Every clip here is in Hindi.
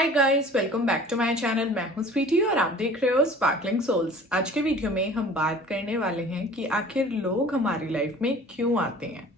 Hi guys, welcome back to my channel. मैं हूं स्वीटी और आप देख रहे हो स्पार्कलिंग सोल्स। आज के वीडियो में हम बात करने वाले हैं कि आखिर लोग हमारी लाइफ में क्यों आते हैं।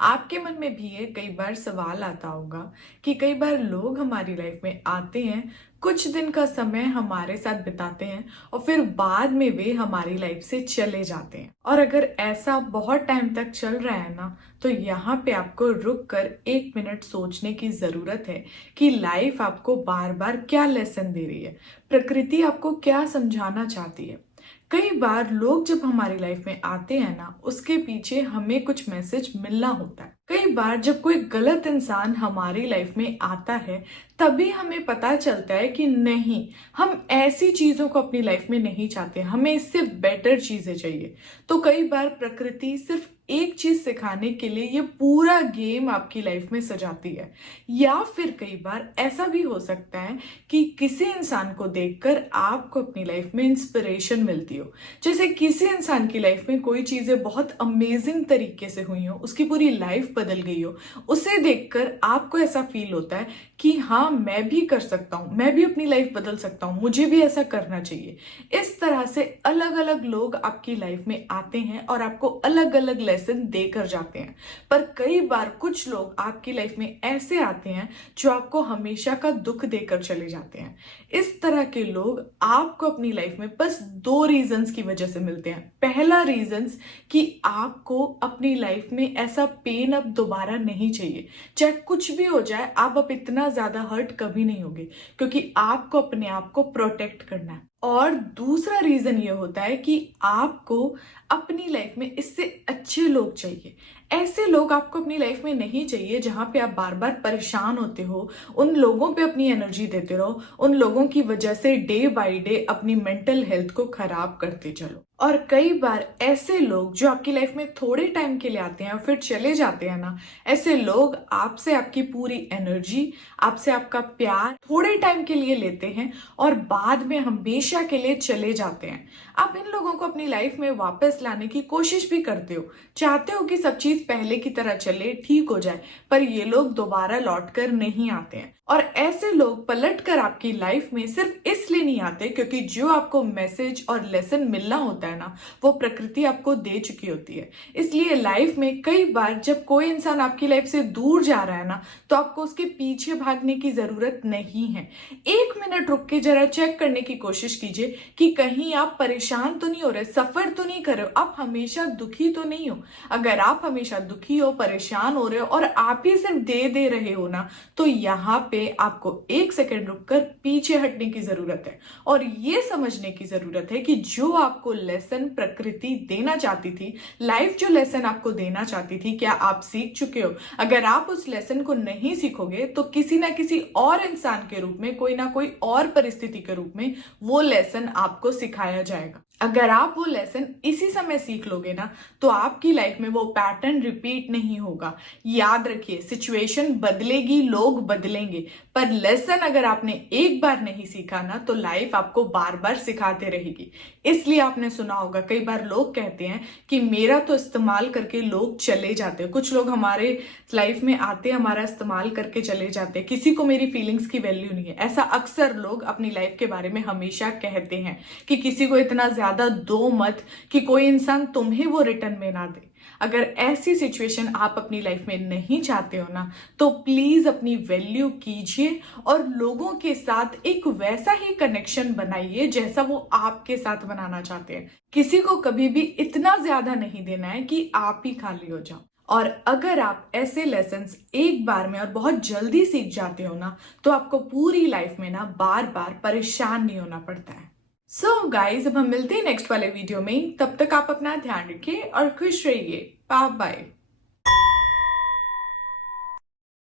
आपके मन में भी ये कई बार सवाल आता होगा कि कई बार लोग हमारी लाइफ में आते हैं, कुछ दिन का समय हमारे साथ बिताते हैं और फिर बाद में वे हमारी लाइफ से चले जाते हैं। और अगर ऐसा बहुत टाइम तक चल रहा है ना, तो यहाँ पे आपको रुक कर 1 मिनट सोचने की जरूरत है कि लाइफ आपको बार बार क्या लेसन दे रही है, प्रकृति आपको क्या समझाना चाहती है। कई बार लोग जब हमारी लाइफ में आते हैं ना, उसके पीछे हमें कुछ मैसेज मिलना होता है। कई बार जब कोई गलत इंसान हमारी लाइफ में आता है, तभी हमें पता चलता है कि नहीं, हम ऐसी चीजों को अपनी लाइफ में नहीं चाहते, हमें इससे बेटर चीजें चाहिए। तो कई बार प्रकृति सिर्फ एक चीज सिखाने के लिए ये पूरा गेम आपकी लाइफ में सजाती है। या फिर कई बार ऐसा भी हो सकता है कि किसी इंसान को देखकर आपको अपनी लाइफ में इंस्पिरेशन मिलती हो। जैसे किसी इंसान की लाइफ में कोई चीजें बहुत अमेजिंग तरीके से हुई हो, उसकी पूरी लाइफ बदल गई हो, उसे देखकर आपको ऐसा फील होता है कि हाँ, मैं भी कर सकता हूँ, मैं भी अपनी लाइफ बदल सकता हूँ, मुझे भी ऐसा करना चाहिए। इस तरह से अलग अलग लोग आपकी लाइफ में आते हैं और आपको अलग अलग लेसन देकर जाते हैं। पर कई बार कुछ लोग आपकी लाइफ में ऐसे आते हैं जो आपको हमेशा का दुख देकर चले जाते हैं। इस तरह के लोग आपको अपनी लाइफ में बस 2 रीजंस की वजह से मिलते हैं। पहला रीजंस कि आपको अपनी लाइफ में ऐसा पेन अब दोबारा नहीं चाहिए। चाहे कुछ भी हो जाए, आप अब इतना ज्यादा हर्ट कभी नहीं होगे, क्योंकि आपको अपने आप को प्रोटेक्ट करना है। और दूसरा रीजन ये होता है कि आपको अपनी लाइफ में इससे अच्छे लोग चाहिए। ऐसे लोग आपको अपनी लाइफ में नहीं चाहिए जहां पे आप बार बार परेशान होते हो, उन लोगों पे अपनी एनर्जी देते रहो, उन लोगों की वजह से डे बाय डे अपनी मेंटल हेल्थ को खराब करते चलो। और कई बार ऐसे लोग जो आपकी लाइफ में थोड़े टाइम के लिए आते हैं और फिर चले जाते हैं ना, ऐसे लोग आपसे आपकी पूरी एनर्जी, आपसे आपका प्यार थोड़े टाइम के लिए लेते हैं और बाद में हमेशा के लिए चले जाते हैं। आप इन लोगों को अपनी लाइफ में वापस लाने की कोशिश भी करते हो, चाहते हो कि सब चीज पहले की तरह चले, ठीक हो जाए, पर ये लोग दोबारा लौट कर नहीं आते हैं। और ऐसे लोग पलट कर आपकी लाइफ में सिर्फ इसलिए नहीं आते क्योंकि जो आपको मैसेज और लेसन मिलना होता है ना, वो प्रकृति आपको दे चुकी होती है। इसलिए लाइफ में कई बार जब कोई इंसान आपकी लाइफ से दूर जा रहा है ना, तो आपको उसके पीछे भागने की जरूरत नहीं है। 1 मिनट रुक के जरा चेक करने की कोशिश कीजिए कि कहीं आप परेशान तो नहीं हो रहे, सफर तो नहीं कर रहे हो, आप हमेशा दुखी तो नहीं हो। अगर आप हमेशा दुखी हो, परेशान हो रहे हो और आप ही सिर्फ दे रहे हो ना, तो यहाँ पे आपको 1 सेकंड रुककर पीछे हटने की जरूरत है और ये समझने की जरूरत है कि जो आपको लेसन प्रकृति देना चाहती थी, लाइफ जो लेसन आपको देना चाहती थी, क्या आप सीख चुके हो? अगर आप उस लेसन को नहीं सीखोगे तो किसी ना किसी और इंसान के रूप में, कोई ना कोई और परिस्थिति के रूप में वो लेसन आपको सिखाया जाएगा। अगर आप वो लेसन इसी समय सीख लोगे ना, तो आपकी लाइफ में वो पैटर्न रिपीट नहीं होगा। याद रखिए, सिचुएशन बदलेगी, लोग बदलेंगे, पर लेसन अगर आपने एक बार नहीं सीखा ना, तो लाइफ आपको बार बार सिखाते रहेगी। इसलिए आपने सुना होगा, कई बार लोग कहते हैं कि मेरा तो इस्तेमाल करके लोग चले जाते हैं। कुछ लोग हमारे लाइफ में आते हैं, हमारा इस्तेमाल करके चले जाते हैं, किसी को मेरी फीलिंग्स की वैल्यू नहीं है। ऐसा अक्सर लोग अपनी लाइफ के बारे में हमेशा कहते हैं कि किसी को इतना ज्यादा दो मत कि कोई इंसान तुम्हें वो रिटर्न में ना दे। अगर ऐसी सिचुएशन आप अपनी लाइफ में नहीं चाहते हो ना, तो प्लीज अपनी वैल्यू कीजिए और लोगों के साथ एक वैसा ही कनेक्शन बनाइए जैसा वो आपके साथ बनाना चाहते हैं। किसी को कभी भी इतना ज्यादा नहीं देना है कि आप ही खाली हो जाओ। और अगर आप ऐसे लेसन्स एक बार में और बहुत जल्दी सीख जाते हो ना, तो आपको पूरी लाइफ में ना बार बार परेशान नहीं होना पड़ता है। सो गाइज, अब हम मिलते हैं नेक्स्ट वाले वीडियो में। तब तक आप अपना ध्यान रखिए और खुश रहिए। Bye bye.